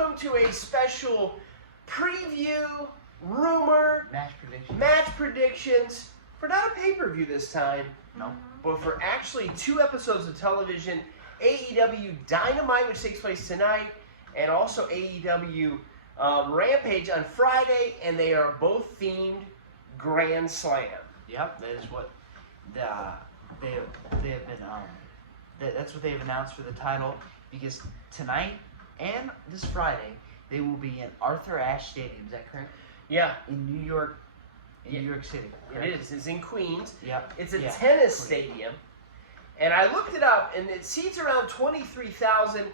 welcome to a special preview, rumor, match predictions for not a pay-per-view this time, no, but for actually 2 episodes of television, AEW Dynamite, which takes place tonight, and also AEW Rampage on Friday, and they are both themed Grand Slam. Yep, that is what they have been. That's what they've announced for the title, because tonight and this Friday they will be in Arthur Ashe Stadium. Is that correct? Yeah. In New York, New York City. Correct? It is. It's in Queens. Yep. It's a tennis stadium, and I looked it up, and it seats around 23,000.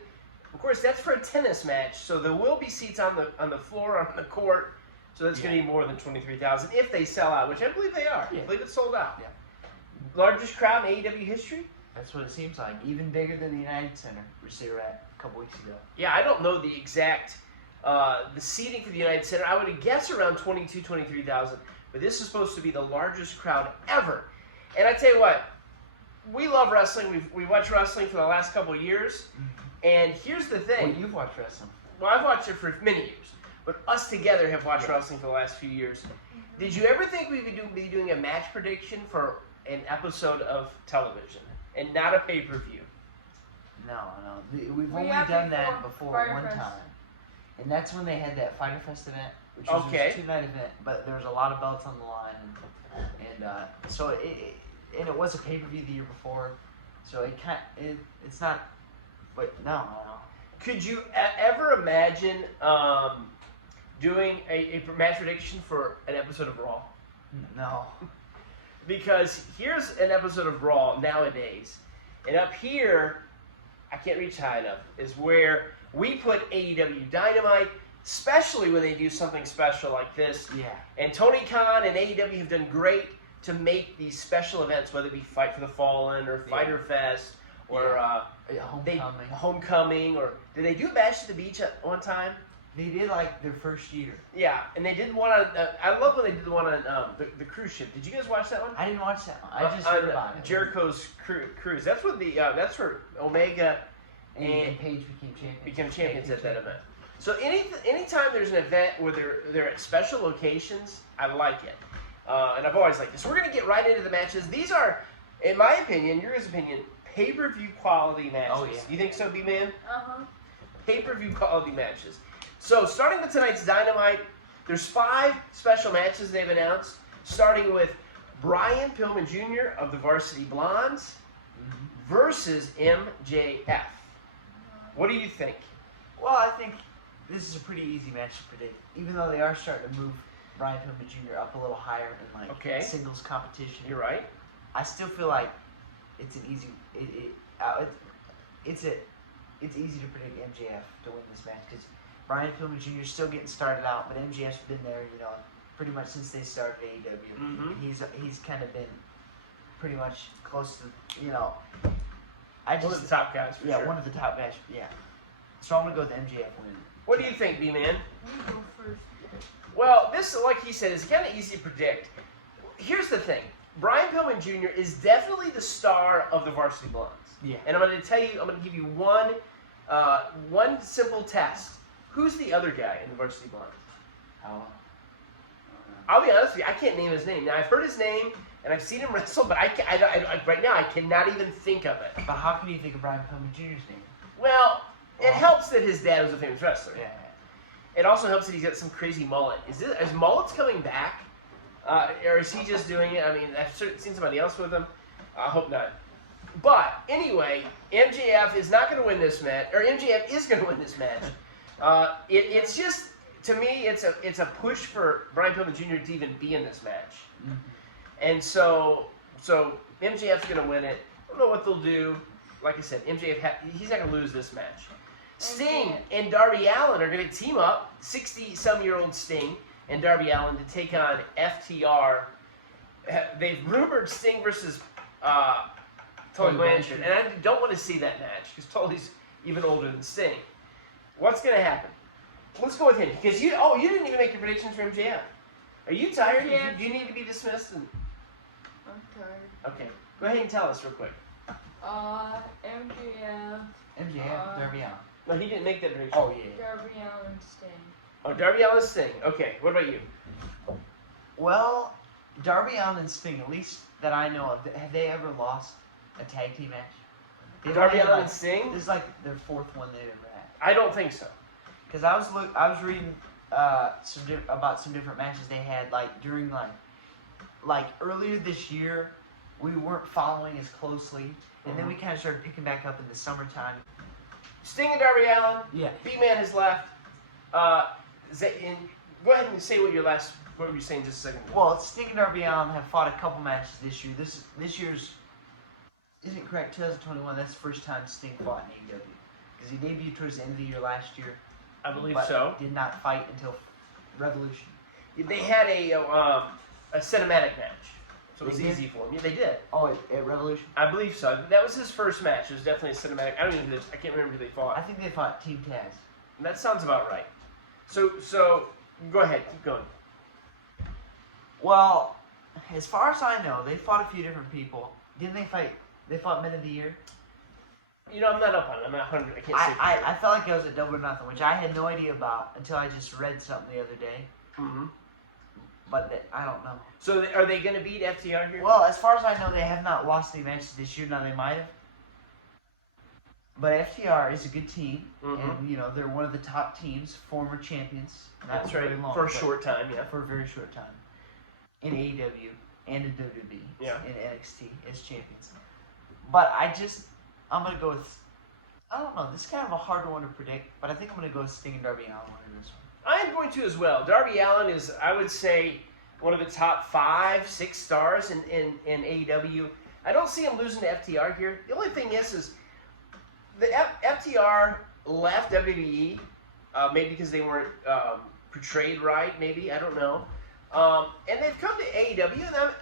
Of course, that's for a tennis match, so there will be seats on the floor, on the court. So that's going to be more than 23,000 if they sell out, which I believe they are. Yeah. I believe it's sold out. Yeah. Largest crowd in AEW history? That's what it seems like. Even bigger than the United Center, which they were at a couple weeks ago. Yeah, I don't know the exact the seating for the United Center. I would guess around 23,000. But this is supposed to be the largest crowd ever. And I tell you what, we love wrestling. We've watched wrestling for the last couple of years. And here's the thing. Well, you've watched wrestling. Well, I've watched it for many years. But us together have watched wrestling for the last few years. Did you ever think we would be doing a match prediction for an episode of television and not a pay-per-view? No. We've only done that before one time. And that's when they had that Fighter Fest event, which was a 2-night event, but there was a lot of belts on the line. And so it was a pay-per-view the year before. So it's not, but no. Could you ever imagine doing a match prediction for an episode of Raw? No. Because here's an episode of Raw nowadays, and up here, I can't reach high enough, is where we put AEW Dynamite, especially when they do something special like this. Yeah. And Tony Khan and AEW have done great to make these special events, whether it be Fight for the Fallen or Fighter Fest or Homecoming, or did they do Bash at the Beach at one time? They did like their first year. Yeah, and they did one on. I love when they did the one on the cruise ship. Did you guys watch that one? I didn't watch that one. I just heard about it. Jericho's cruise. That's what that's where Omega and Page became champions at that event. So anytime there's an event where they're at special locations, I like it, and I've always liked this. So we're gonna get right into the matches. These are, in my opinion, your guys' opinion, pay-per-view quality matches. Oh yeah. You think so, B-Man? Uh-huh. Pay-per-view quality matches. So, starting with tonight's Dynamite, there's 5 special matches they've announced, starting with Brian Pillman Jr. of the Varsity Blondes versus MJF. What do you think? Well, I think this is a pretty easy match to predict, even though they are starting to move Brian Pillman Jr. up a little higher in singles competition. You're right. I still feel like it's an easy. It's easy to predict MJF to win this match because Brian Pillman Jr. is still getting started out, but MJF's been there, pretty much since they started AEW. Mm-hmm. He's kind of been pretty much close to, one of the top guys for sure. One of the top guys. Yeah. So I'm gonna go with MJF winning. What do you think, B-Man? You go first. Well, this, like he said, is kind of easy to predict. Here's the thing: Brian Pillman Jr. is definitely the star of the Varsity Blondes. Yeah. And I'm going to give you one simple test. Who's the other guy in the Varsity Blondes? Oh. I'll be honest with you, I can't name his name. Now, I've heard his name, and I've seen him wrestle, but right now I cannot even think of it. But how can you think of Brian Pillman Jr.'s name? Well, it helps that his dad was a famous wrestler. Yeah. It also helps that he's got some crazy mullet. Is mullets coming back? Or is he just doing it? I mean, I've seen somebody else with him. I hope not. But, anyway, MJF is not going to win this match, or MJF is going to win this match. It's just, to me, it's a push for Brian Pillman Jr. to even be in this match. Mm-hmm. And so MJF's going to win it. I don't know what they'll do. Like I said, MJF, he's not going to lose this match. Sting and Darby Allin are going to team up, 60-some-year-old Sting and Darby Allin, to take on FTR. They've rumored Sting versus Tully Blanchard, and I don't want to see that match because Tully's even older than Sting. What's going to happen? Let's go with him because you didn't even make your predictions for MJF. Are you tired? Yeah. Do you need to be dismissed? I'm tired. Okay, go ahead and tell us real quick. MJF. MJF, Darby Allin. No, he didn't make that prediction. Oh, yeah. Darby Allin Sting. Oh, Darby Allin Sting. Okay, what about you? Well, Darby Allin and Sting, at least that I know of, have they ever lost a tag team match? Darby Allin and Sting? This is like their fourth one they've ever had. I don't think so. Because I was reading about some different matches they had, like during like earlier this year, we weren't following as closely, and then we kind of started picking back up in the summertime. Sting and Darby Allin. Yeah. B-Man has left. Go ahead and say what were you saying just a second ago? Well, Sting and Darby Allin have fought a couple matches this year. This year's, isn't correct, 2021, that's the first time Sting fought in AEW. Because he debuted towards the end of the year last year. I believe but so. Did not fight until Revolution. They had a cinematic match, so it was They did? easy for him. Yeah, they did. Oh, at Revolution? I believe so. That was his first match. It was definitely a cinematic. I can't remember who they fought. I think they fought Team Taz. That sounds about right. So go ahead, keep going. Well, as far as I know, they fought a few different people. Didn't they fight? They fought Men of the Year. You know, I'm not up on it. I'm not 100. I can't say. I felt like it was a Double or Nothing, which I had no idea about until I just read something the other day. Mm-hmm. But I don't know. So are they going to beat FTR here? Well, as far as I know, they have not lost any matches this year. Now they might have. But FTR is a good team, and you know they're one of the top teams, former champions. Not That's very right. long, For a short time, yeah. for a very short time, in AEW and in WWE, Yeah. in NXT as champions. But I'm gonna go with. I don't know. This is kind of a harder one to predict, but I think I'm gonna go with Sting and Darby Allin in this one. I am going to as well. Darby Allin is, I would say, one of the top 5, 6 stars in AEW. I don't see him losing to FTR here. The only thing is the FTR left WWE, maybe because they weren't portrayed right, maybe, I don't know. And they've come to AEW, and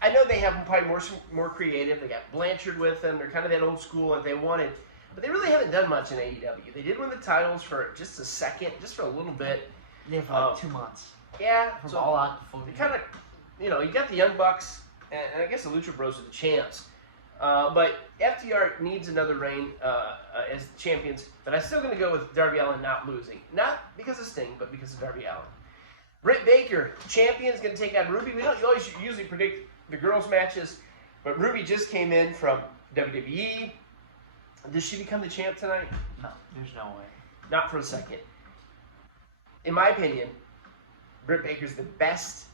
I know they have probably more creative. They got Blanchard with them. They're kind of that old school like they wanted. But they really haven't done much in AEW. They did win the titles for just a second, just for a little bit. Yeah, for like 2 months. Yeah. From So All Out to Full they kind of, you got the Young Bucks, and I guess the Lucha Bros are the champs. But FTR needs another reign as champions. But I'm still going to go with Darby Allin not losing. Not because of Sting, but because of Darby Allin. Britt Baker, champion, is going to take on Ruby. We don't usually predict the girls' matches, but Ruby just came in from WWE. Does she become the champ tonight? No, there's no way. Not for a second. In my opinion, Britt Baker's the best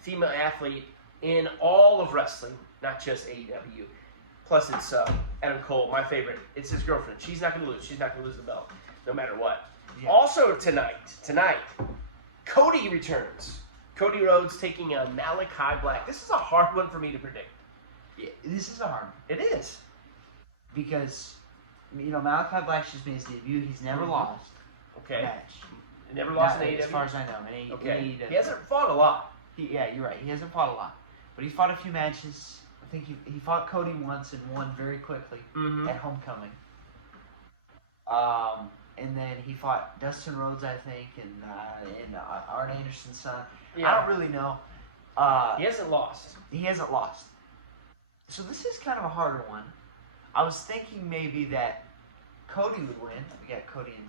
female athlete in all of wrestling, not just AEW. Plus, it's Adam Cole, my favorite. It's his girlfriend. She's not going to lose. She's not going to lose the belt, no matter what. Yeah. Also tonight, Cody returns. Cody Rhodes taking on Malachi Black. This is a hard one for me to predict. Yeah, this is a hard one. It is. Because, Malachi Black's just made his debut. He's never lost a match. He never lost in AEW? As far as I know. In AEW. He hasn't fought a lot. Yeah, you're right. He hasn't fought a lot. But he fought a few matches. I think he fought Cody once and won very quickly at Homecoming. And then he fought Dustin Rhodes, I think, and Arn Anderson's son. Yeah. I don't really know. He hasn't lost. He hasn't lost. So this is kind of a harder one. I was thinking maybe that Cody would win. We got Cody and...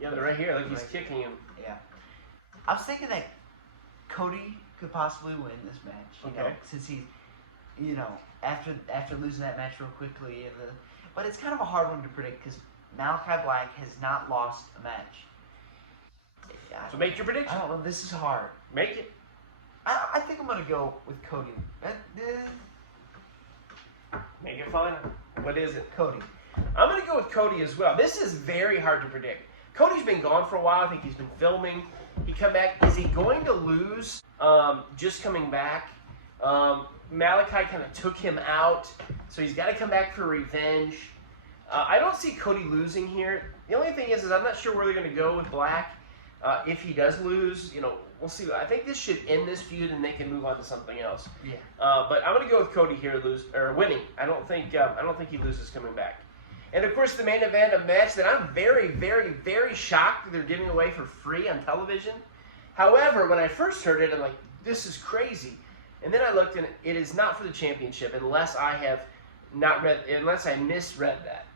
Yeah, they're right here. Like he's kicking him. Yeah. I was thinking that Cody could possibly win this match. Since he, after losing that match real quickly. But it's kind of a hard one to predict because Malachi Black has not lost a match. So make your prediction. I don't know. This is hard. Make it. I think I'm going to go with Cody. Make it final. What is it? Cody. I'm going to go with Cody as well. This is very hard to predict. Cody's been gone for a while. I think he's been filming. He come back. Is he going to lose just coming back? Malachi kind of took him out, so he's got to come back for revenge. I don't see Cody losing here. The only thing is I'm not sure where they're going to go with Black. If he does lose, we'll see. I think this should end this feud and they can move on to something else. Yeah. But I'm going to go with Cody here, winning. I don't think he loses coming back. And of course, the main event, a match that I'm very, very, very shocked they're giving away for free on television. However, when I first heard it, I'm like, this is crazy. And then I looked, and it is not for the championship unless I misread that.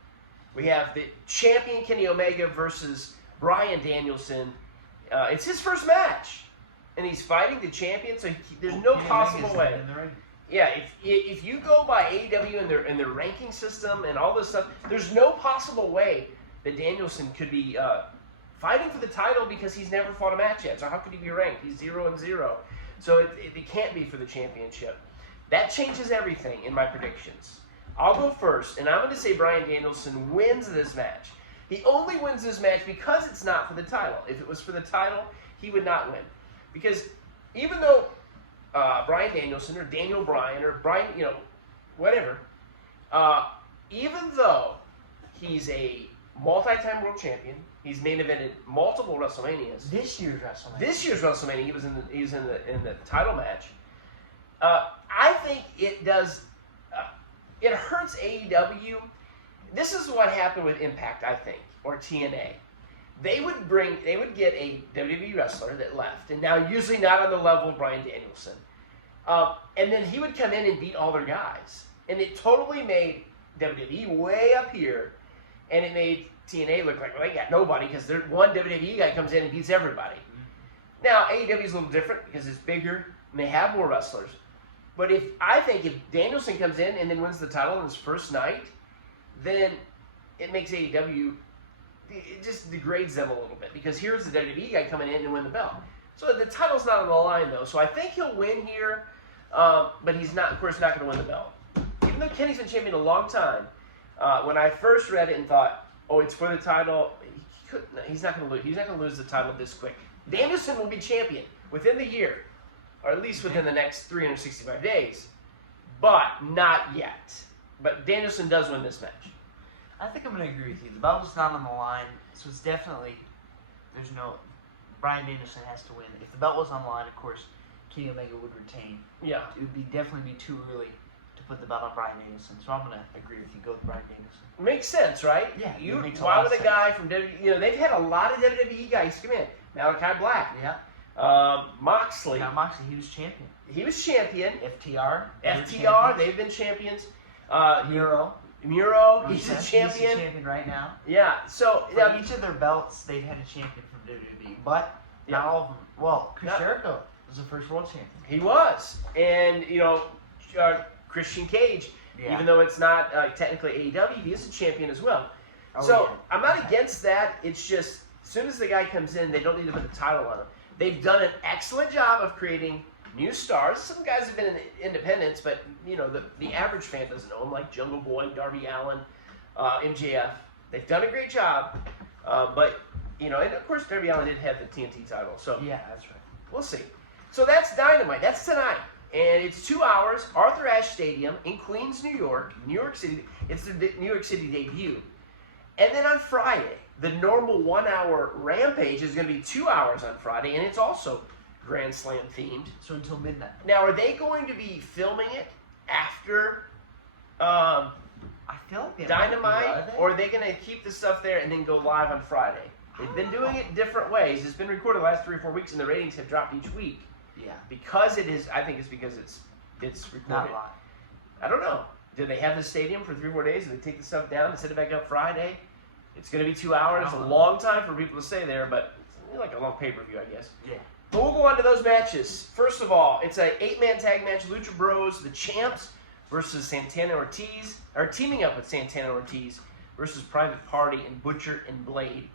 We have the champion Kenny Omega versus Bryan Danielson. It's his first match, and he's fighting the champion. So there's no possible way. Yeah, if you go by AEW and their ranking system and all this stuff, there's no possible way that Danielson could be fighting for the title because he's never fought a match yet. So how could he be ranked? He's 0-0. So it can't be for the championship. That changes everything in my predictions. I'll go first, and I'm going to say Bryan Danielson wins this match. He only wins this match because it's not for the title. If it was for the title, he would not win. Because even though Bryan Danielson or Daniel Bryan or Bryan, whatever, even though he's a multi-time world champion, he's main evented multiple WrestleManias. This year's WrestleMania, he was in the title match. I think it does. It hurts AEW. This is what happened with Impact, I think, or TNA. They would get a WWE wrestler that left, and now usually not on the level of Bryan Danielson. And then he would come in and beat all their guys. And it totally made WWE way up here, and it made TNA look like, well, they got nobody because one WWE guy comes in and beats everybody. Now, AEW is a little different because it's bigger, and they have more wrestlers. But I think if Danielson comes in and then wins the title on his first night, then it makes AEW, it just degrades them a little bit because here's the WWE guy coming in to win the belt. So the title's not on the line though. So I think he'll win here, but he's not, of course, not going to win the belt. Even though Kenny's been champion a long time, when I first read it and thought, oh, it's for the title, he's not going to lose. He's not going to lose the title this quick. Danielson will be champion within the year, or at least within the next 365 days, but not yet. But Danielson does win this match. I think I'm going to agree with you. The belt is not on the line, so it's definitely, Bryan Danielson has to win. If the belt was on the line, of course, Kenny Omega would retain. Yeah. It would definitely be too early to put the belt on Bryan Danielson, so I'm going to agree with you. Go with Bryan Danielson. Makes sense, right? Yeah. Why would a guy from WWE, they've had a lot of WWE guys come in. Malachi Black. Yeah. Moxley. Now, Moxley, he was champion. He was champion. FTR, they've been champions. Muro, he's a champion. He's a champion right now. Yeah, so now each of their belts, they've had a champion from WWE, but not all of them. Well, Chris Jericho was the first world champion. He was, and Christian Cage, even though it's not technically AEW, he is a champion as well. I'm not against that. It's just as soon as the guy comes in, they don't need to put the title on him. They've done an excellent job of creating new stars. Some guys have been in the independents, but the average fan doesn't know them, like Jungle Boy, Darby Allin, MJF. They've done a great job, but and of course Darby Allin did have the TNT title. So yeah, that's right. We'll see. So that's Dynamite. That's tonight, and it's 2 hours. Arthur Ashe Stadium in Queens, New York City. It's the New York City debut, and then on Friday, the normal 1 hour Rampage is going to be 2 hours on Friday, and it's also Grand Slam themed. So until midnight. Now, are they going to be filming it after I feel like Dynamite, or are they going to keep the stuff there and then go live on Friday? They've been doing it different ways. It's been recorded the last 3 or 4 weeks, and the ratings have dropped each week. Yeah. Because it is, I think it's because it's recorded. Not live. I don't know. Did they have the stadium for 3 or 4 days? Did they take the stuff down and set it back up Friday? It's going to be 2 hours. It's a long time for people to stay there, but it's like a long pay-per-view, I guess. Yeah. But we'll go on to those matches. First of all, it's an 8-man tag match. Lucha Bros, the champs, versus Santana Ortiz, or teaming up with Santana Ortiz versus Private Party and Butcher and Blade.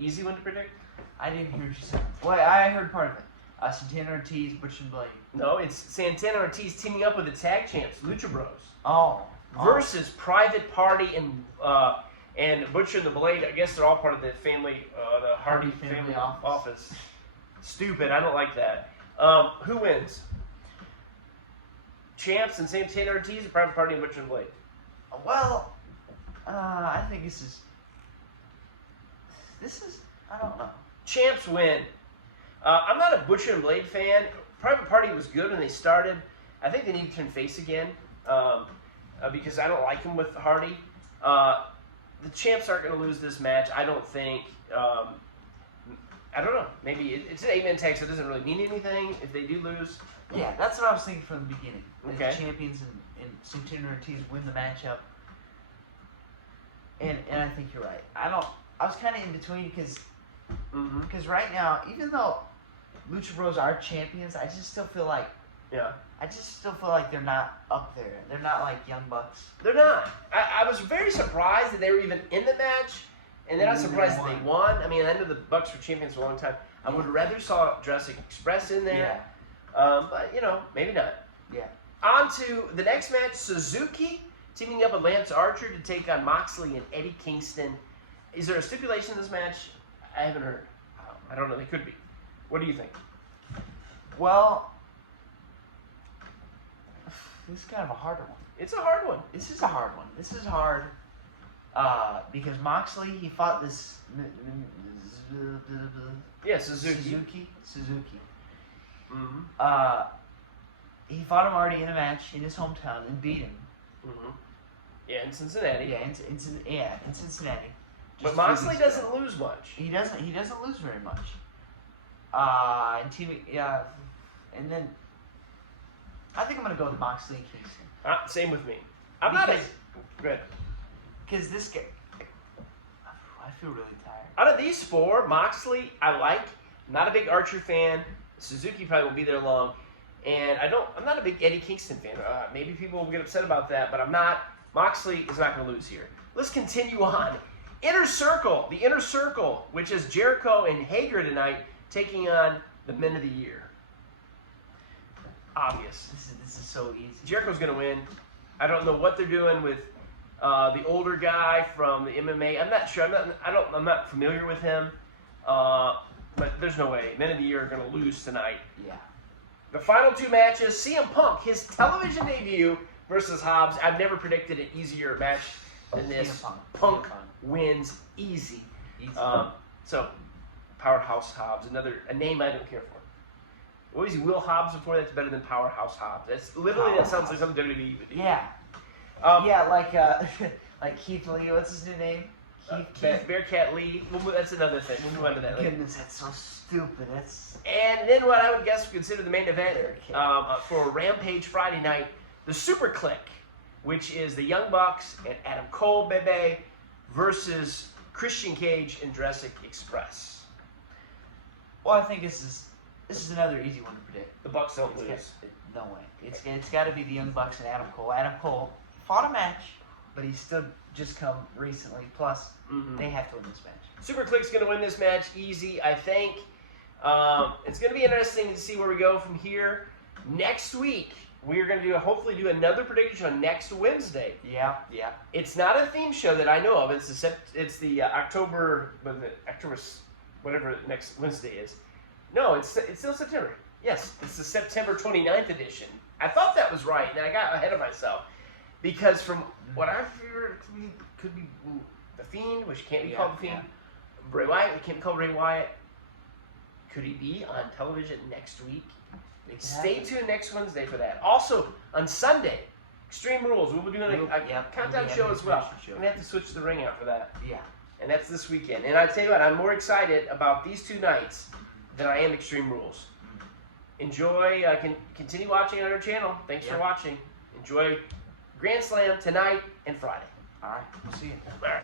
Easy one to predict? I didn't hear what you said. Well, I heard part of it. Santana Ortiz, Butcher and Blade. No, it's Santana Ortiz teaming up with the tag champs, Lucha Bros. Versus Private Party and Butcher and the Blade. I guess they're all part of the family, the Hardy family office. Stupid. I don't like that. Who wins? Champs and Santana Ortiz or Private Party and Butcher and Blade? Well, I think this is, I don't know. Champs win. I'm not a Butcher and Blade fan. Private Party was good when they started. I think they need to turn face again because I don't like them with Hardy. The champs aren't going to lose this match. I don't think. I don't know. Maybe it's an 8-man tag, so it doesn't really mean anything if they do lose. Yeah, that's what I was thinking from the beginning. Okay. The champions and Santana Ortiz win the matchup. And I think you're right. I was kind of in between because Mm-hmm. right now, even though Lucha Bros are champions, I just still feel like they're not up there. They're not like Young Bucks. They're not. I was very surprised that they were even in the match, and then I was surprised that they won. I mean, I know the Bucks were champions for a long time. I would rather saw Jurassic Express in there. Yeah. But, you know, maybe not. Yeah. On to the next match, Suzuki teaming up with Lance Archer to take on Moxley and Eddie Kingston. Is there a stipulation in this match? I haven't heard. I don't know. They could be. What do you think? Well, this is kind of a harder one. It's a hard one. This is a hard one. This is hard because Moxley, he fought this... Yeah, Suzuki. Suzuki. Mm-hmm. He fought him already in a match in his hometown and beat him. Mm-hmm. Yeah, in Cincinnati. Yeah, in Cincinnati. But Moxley doesn't lose much. He doesn't lose very much. And then I think I'm gonna go with Moxley and Kingston. Same with me. I'm not good. Because this guy, I feel really tired. Out of these four, Moxley I like. Not a big Archer fan. Suzuki probably won't be there long. And I'm not a big Eddie Kingston fan. Maybe people will get upset about that, but I'm not. Moxley is not going to lose here. Let's continue on. The Inner Circle, which is Jericho and Hager tonight, taking on the Men of the Year. Obvious. This is so easy. Jericho's going to win. I don't know what they're doing with the older guy from the MMA. I'm not sure. I'm not familiar with him. But there's no way. Men of the Year are going to lose tonight. Yeah. The final two matches, CM Punk, his television debut versus Hobbs. I've never predicted an easier match than this. Punk wins easy. So, Powerhouse Hobbs, a name I don't care for. What was he, Will Hobbs before? That's better than Powerhouse Hobbs. That's literally, that sounds like something WWE would do. Yeah. Like Keith Lee, what's his new name? Keith. Bearcat Lee. That's another thing. We'll move on to that later. Goodness, that's so stupid. And then what I would guess we consider the main event for Rampage Friday night, the Super Click, which is the Young Bucks and Adam Cole, Bebe, versus Christian Cage and Jurassic Express. Well, I think this is another easy one to predict. The Bucks don't lose. No way. It's got to be the Young Bucks and Adam Cole. Adam Cole fought a match, but he's still just come recently. Plus, they have to win this match. Super Click's going to win this match easy, I think. It's going to be interesting to see where we go from here. Next week, we are going to hopefully do another prediction on next Wednesday. Yeah. It's not a theme show that I know of. It's the October, whatever next Wednesday is. No, it's still September. Yes, it's the September 29th edition. I thought that was right, and I got ahead of myself. Because from what I figured, it could be The Fiend, which can't be called The Fiend. Bray Wyatt, it can't be called Bray Wyatt. Could he be on television next week? Stay tuned next Wednesday for that. Also, on Sunday, Extreme Rules. We'll be doing a countdown show as well. I'm going to have to switch the ring out for that. Yeah. And that's this weekend. And I tell you what, I'm more excited about these two nights than I am Extreme Rules. Enjoy. Continue watching on our channel. Thanks for watching. Enjoy Grand Slam tonight and Friday. All right. We'll see you. All right.